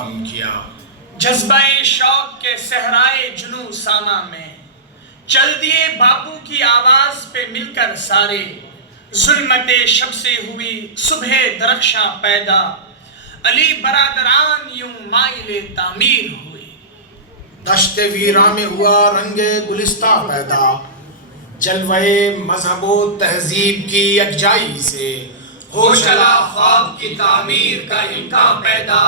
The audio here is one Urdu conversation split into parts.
کام کیا۔ جذبہ شوق کے صحرائے جنوں ساما میں چل دیے باپو کی آواز پہ مل کر سارے، ظلمت شب سے ہوئی صبح درخشاں پیدا، علی برادران یوں مائل تعمیر ہوئے۔ دشت ویراں میں ہوا رنگ گلستہ پیدا، جلوہ مذہب و تہذیب کی یکجائی سے ہو چلا خواب کی تعمیر کا امکان پیدا،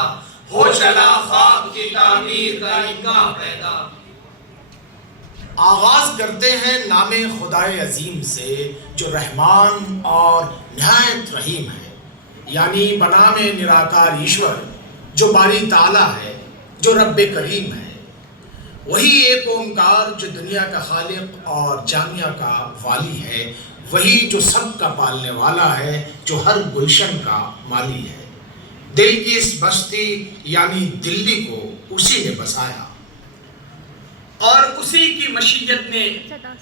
ہو چلا خواب کی تعمیر کا امکان پیدا۔ آغاز کرتے ہیں نام خدائے عظیم سے جو رحمان اور نہایت رحیم ہے، یعنی بنام نراکار ایشور جو باری تعالیٰ ہے، جو رب کریم ہے، وہی ایک اومکار جو دنیا کا خالق اور جامعہ کا والی ہے، وہی جو سب کا پالنے والا ہے، جو ہر گلشن کا مالی ہے۔ دل کی اس بستی یعنی دلی کو اسی نے بسایا، اور اسی کی مشیت نے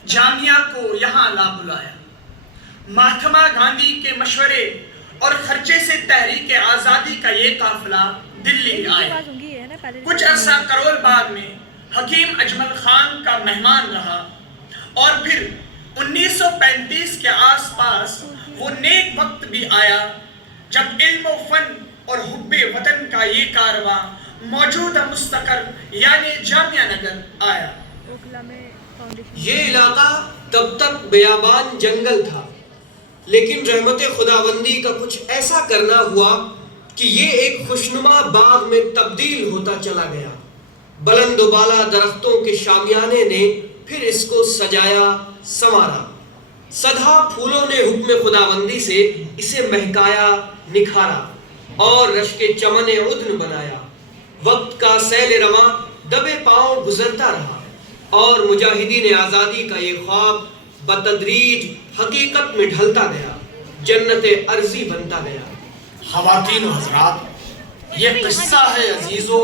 جامعہ کو یہاں لا بلایا۔ مہاتما گاندھی کے مشورے اور خرچے سے تحریک آزادی کا یہ قافلہ دلی آیا۔ کچھ عرصہ کرول باغ میں حکیم اجمل خان کا مہمان رہا، اور پھر 1935 کے آس پاس وہ نیک وقت بھی آیا جب علم و فن اور حب وطن کا یہ کارواں موجودہ مستقر یعنی جامعہ نگر آیا۔ یہ علاقہ تب تک بیابان جنگل تھا، لیکن رحمت خداوندی کا کچھ ایسا کرنا ہوا کہ یہ ایک خوشنما باغ میں تبدیل ہوتا چلا گیا۔ بلند و بالا درختوں کے شامیانے نے پھر اس کو سجایا سنوارا، سدھا پھولوں نے حکم خداوندی سے اسے مہکایا نکھارا اور رشک چمن عدن بنایا۔ وقت کا سیل رواں دبے پاؤں گزرتا رہا، اور مجاہدین آزادی کا یہ خواب بتدریج حقیقت میں ڈھلتا گیا، جنت ارضی بنتا گیا۔ خواتین و حضرات، یہ قصہ ہے عزیزو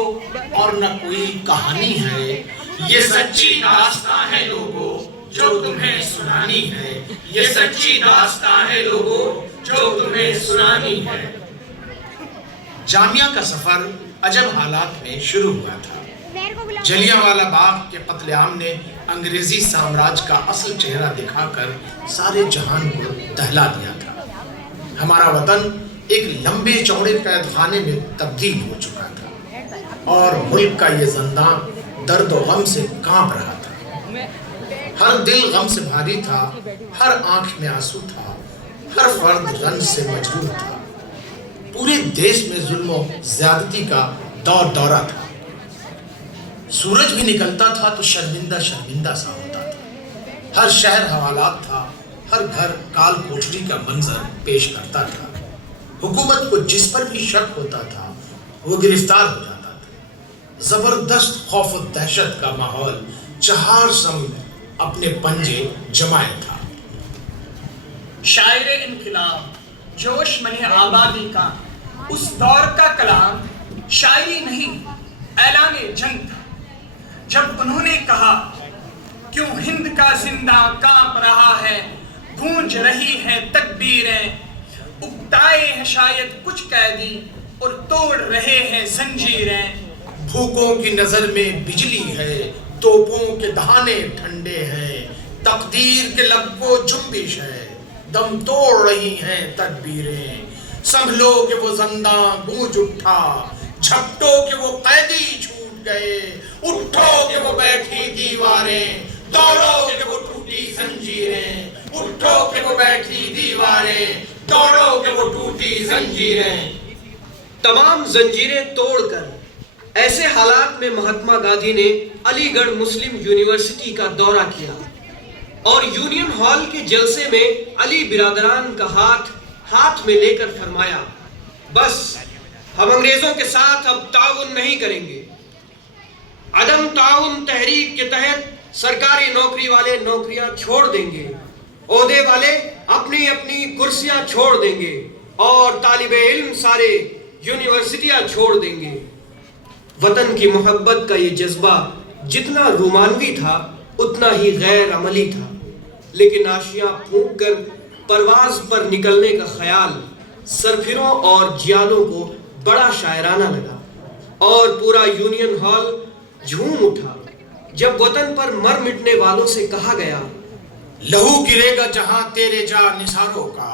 اور نہ کوئی کہانی ہے، یہ سچی داستان ہے لوگو جو تمہیں سنانی ہے، یہ سچی داستان ہے لوگو جو تمہیں سنانی ہے۔ جامعہ کا سفر عجب حالات میں شروع ہوا تھا۔ جلیانوالہ باغ کے قتل عام نے انگریزی سامراج کا اصل چہرہ دکھا کر سارے جہان کو دہلا دیا تھا۔ ہمارا وطن ایک لمبے چوڑے قید خانے میں تبدیل ہو چکا تھا، اور ملک کا یہ زنداں درد و غم سے کانپ رہا تھا۔ ہر دل غم سے بھاری تھا، ہر آنکھ میں آنسو تھا، ہر فرد رنج سے مجروح تھا۔ پورے دیش میں ظلم و زیادتی کا دور دورہ تھا۔ سورج بھی نکلتا تھا تو شرمندہ شرمندہ سا ہوتا تھا۔ ہر شہر حوالات تھا، ہر گھر کال کوٹری کا منظر پیش کرتا تھا۔ حکومت کو جس پر بھی شک ہوتا تھا وہ گرفتار ہو جاتا تھا۔ زبردست خوف و دہشت کا ماحول چہار سمت اپنے پنجے جمائے تھا۔ شاعر انقلاب جوش من آبادی کا اس دور کا کلام شاعری نہیں، اعلان جنگ تھا۔ جب انہوں نے کہا کیوں ہند کا زندہ کانپ رہا ہے، گونج رہی ہیں تکبیریں، اکتائے ہیں شاید کچھ قیدی اور توڑ رہے ہیں زنجیریں۔ بھوکوں کی نظر میں بجلی ہے، توپوں کے دہانے ٹھنڈے ہیں، تقدیر کے لب کو جنبش ہے، دم توڑ رہی ہیں تدبیریں۔ سنبھلو کہ وہ زنداں گونج اٹھا، جھپٹو کہ وہ قیدی چھوٹ گئے، اٹھو کہ وہ بیٹھی دیواریں، دوڑو کہ وہ ٹوٹی زنجیریں، اٹھو کہ وہ بیٹھی دیواریں، دوڑو کہ وہ ٹوٹی زنجیریں۔ تمام زنجیریں توڑ کر ایسے حالات میں مہاتما گاندھی نے علی گڑھ مسلم یونیورسٹی کا دورہ کیا، اور یونین ہال کے جلسے میں علی برادران کا ہاتھ میں لے کر فرمایا، بس ہم انگریزوں کے ساتھ اب تعاون نہیں کریں گے۔ عدم تعاون تحریک کے تحت سرکاری نوکری والے نوکریاں چھوڑ دیں گے، عہدے والے اپنی اپنی کرسیاں چھوڑ دیں گے، اور طالب علم سارے یونیورسٹیاں چھوڑ دیں گے۔ وطن کی محبت کا یہ جذبہ جتنا رومانوی تھا اتنا ہی غیر عملی تھا، لیکن آشیاں پھونک کر پرواز پر نکلنے کا خیال سرفروں اور جیالوں کو بڑا شاعرانہ لگا۔ اور پورا یونین ہال جھوم اٹھا جب وطن پر مر مٹنے والوں سے کہا گیا، لہو گرے گا جہاں تیرے جا نثاروں کا،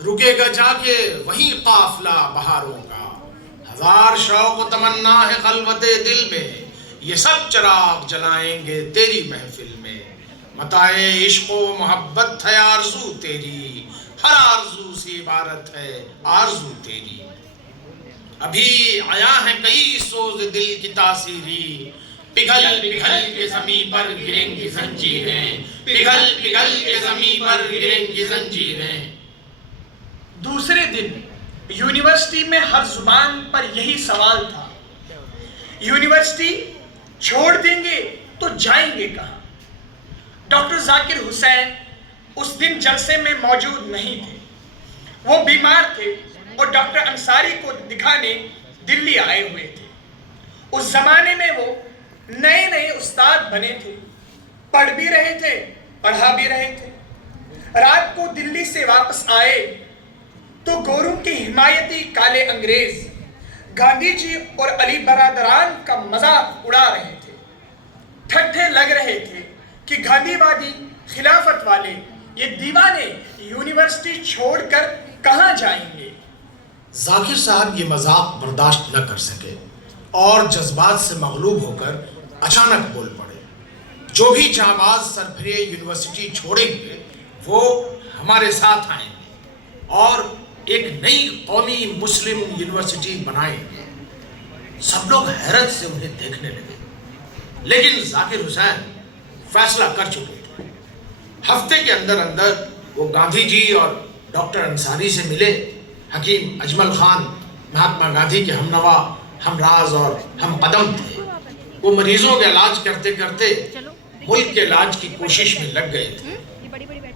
رکے گا جا کے وہیں قافلہ بہاروں کا، ہزار شوق و تمنا ہے خلوت دل میں، یہ سب چراغ جلائیں گے تیری محفل میں، متاع عشق و محبت ہے آرزو تیری، ہر آرزو سے عبارت ہے آرزو تیری، ابھی آیا ہے کئی سوز دل کی تاثیری، پگھل پگھل کے زمین پر گریں گی زنجیریں، پگھل پگھل کے زمین پر گریں گی زنجیریں۔ دوسرے دن یونیورسٹی میں ہر زبان پر یہی سوال تھا، یونیورسٹی چھوڑ دیں گے تو جائیں گے کہاں؟ ڈاکٹر ذاکر حسین اس دن جلسے میں موجود نہیں تھے، وہ بیمار تھے اور ڈاکٹر انصاری کو دکھانے دلی آئے ہوئے تھے۔ اس زمانے میں وہ نئے نئے استاد بنے تھے، پڑھ بھی رہے تھے، پڑھا بھی رہے تھے۔ رات کو دلی سے واپس آئے تو گوروں کے حمایتی کالے انگریز گاندھی جی اور علی برادران کا مذاق اڑا رہے تھے، ٹھٹھے لگ رہے تھے کہ گاندھی وادی خلافت والے یہ دیوانے یونیورسٹی چھوڑ کر کہاں جائیں گے؟ ذاکر صاحب یہ مذاق برداشت نہ کر سکے اور جذبات سے مغلوب ہو کر اچانک بول پڑے، جو بھی جانباز سرپھرے یونیورسٹی چھوڑیں گے وہ ہمارے ساتھ آئیں گے اور ایک نئی قومی مسلم یونیورسٹی بنائیں گے۔ سب لوگ حیرت سے انہیں دیکھنے لگے، لیکن ذاکر حسین فیصلہ کر چکے تھے۔ ہفتے کے اندر اندر وہ گاندھی جی اور ڈاکٹر انصاری سے ملے۔ حکیم اجمل خان مہاتما گاندھی کے ہمنوا، ہم راز اور ہم قدم تھے۔ وہ مریضوں کے علاج کرتے کرتے ملک کے علاج کی کوشش میں لگ گئے تھے،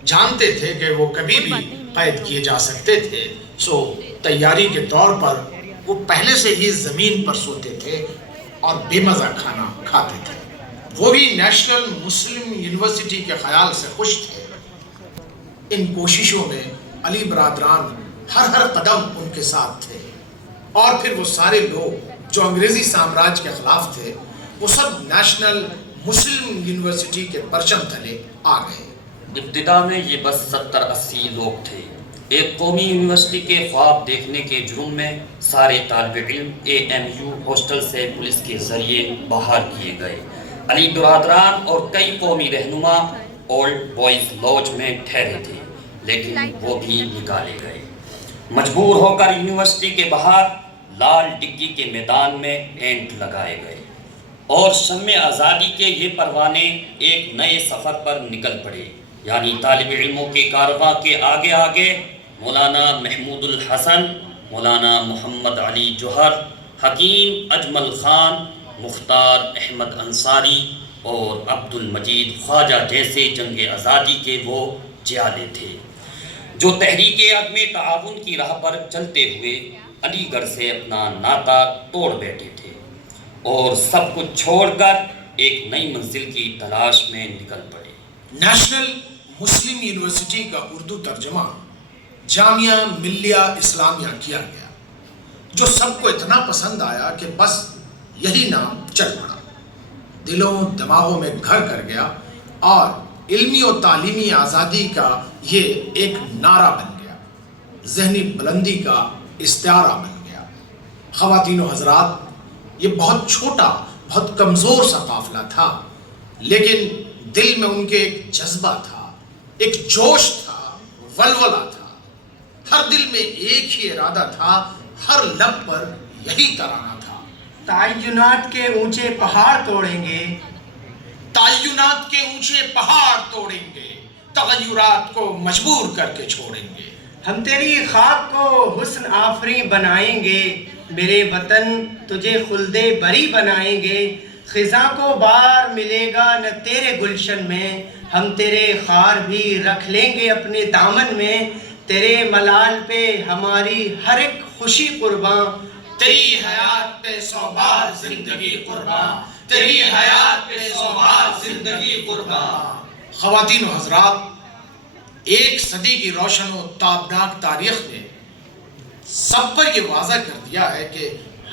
جانتے تھے کہ وہ کبھی بھی قید کیے جا سکتے تھے، سو تیاری کے طور پر وہ پہلے سے ہی زمین پر سوتے تھے اور بے مزہ کھانا کھاتے تھے۔ وہ بھی نیشنل مسلم یونیورسٹی کے خیال سے خوش تھے۔ ان کوششوں میں علی برادران ہر قدم ان کے ساتھ تھے، اور پھر وہ سارے لوگ جو انگریزی سامراج کے خلاف تھے وہ سب نیشنل مسلم یونیورسٹی کے پرچم تلے آ گئے۔ ابتدا میں یہ بس 70-80 لوگ تھے۔ ایک قومی یونیورسٹی کے خواب دیکھنے کے جرم میں سارے طالب علم AMU ہاسٹل سے پولیس کے ذریعے باہر کیے گئے۔ علی برادران اور کئی قومی رہنما اولڈ بوائز لاج میں ٹھہرے تھے، لیکن وہ بھی نکالے گئے۔ مجبور ہو کر یونیورسٹی کے باہر لال ڈگی کے میدان میں ٹینٹ لگائے گئے اور شمع آزادی کے یہ پروانے ایک نئے سفر پر نکل پڑے، یعنی طالب علموں کے کارواں کے آگے آگے مولانا محمود الحسن، مولانا محمد علی جوہر، حکیم اجمل خان، مختار احمد انصاری اور عبد المجید خواجہ جیسے جنگ آزادی کے وہ جیالے تھے، جو تحریک عدم تعاون کی راہ پر چلتے ہوئے علی گڑھ سے اپنا ناطا توڑ بیٹھے تھے اور سب کچھ چھوڑ کر ایک نئی منزل کی تلاش میں نکل پڑے۔ نیشنل مسلم یونیورسٹی کا اردو ترجمہ جامعہ ملیہ اسلامیہ کیا گیا، جو سب کو اتنا پسند آیا کہ بس یہی نام چل پڑا، دلوں دماغوں میں گھر کر گیا اور علمی و تعلیمی آزادی کا یہ ایک نعرہ بن گیا، ذہنی بلندی کا استعارہ بن گیا۔ خواتین و حضرات، یہ بہت چھوٹا، بہت کمزور سا قافلہ تھا، لیکن دل میں ان کے ایک جذبہ تھا، ایک جوش تھا، ولولہ تھا۔ ہر دل میں ایک ہی ارادہ تھا، ہر لب پر یہی ترانہ تھا۔ تعینات کے اونچے پہاڑ توڑیں گے، تعینات کے اونچے پہاڑ توڑیں گے، تغیرات کو مجبور کر کے چھوڑیں گے۔ ہم تیری خاک کو حسن آفریں بنائیں گے، میرے وطن تجھے خلد بری بنائیں گے۔ خزاں کو بار ملے گا نہ تیرے گلشن میں، ہم تیرے خار بھی رکھ لیں گے اپنے دامن میں۔ تیرے ملال پہ ہماری ہر ایک خوشی قرباں، تیری حیات پہ 100 بار زندگی قرباں، تیری حیات پہ 100 بار زندگی قرباں۔ خواتین و حضرات، ایک صدی کی روشن و تابناک تاریخ نے سب پر یہ واضح کر دیا ہے کہ